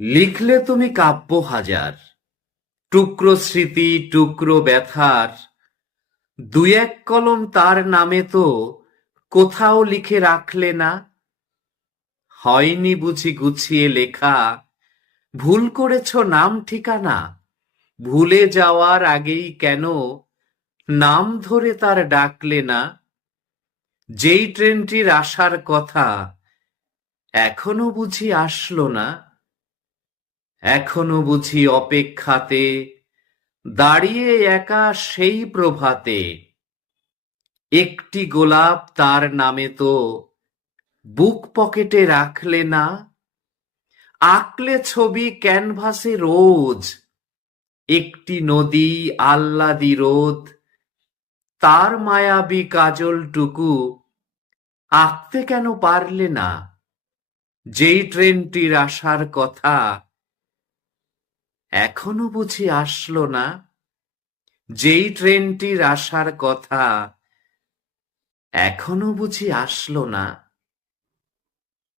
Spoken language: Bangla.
লিখলে তুমি কাব্য হাজার, টুকরো স্মৃতি টুকরো ব্যথার, দুই এক কলম তার নামে তো কোথাও লিখে রাখলে না। হয়নি বুঝি গুছিয়ে লেখা, ভুল করেছ নাম ঠিকানা, ভুলে যাওয়ার আগেই কেন নাম ধরে তার ডাকলে না। যেই ট্রেনটির আসার কথা এখনো বুঝি আসলো না, এখনো বুঝি অপেক্ষাতে দাঁড়িয়ে একা সেই প্রভাতে। একটি গোলাপ তার নামে তো বুক পকেটে রাখলে না। আঁকলে ছবি ক্যানভাসে রোজ, একটি নদী আহ্লাদি রোদ, তার মায়াবী কাজলটুকু আঁকতে কেন পারলে না। যেই ট্রেনটির আসার কথা এখনো বুঝি আসলো না, যেই ট্রেনটির আসার কথা এখনো বুঝি আসলো না।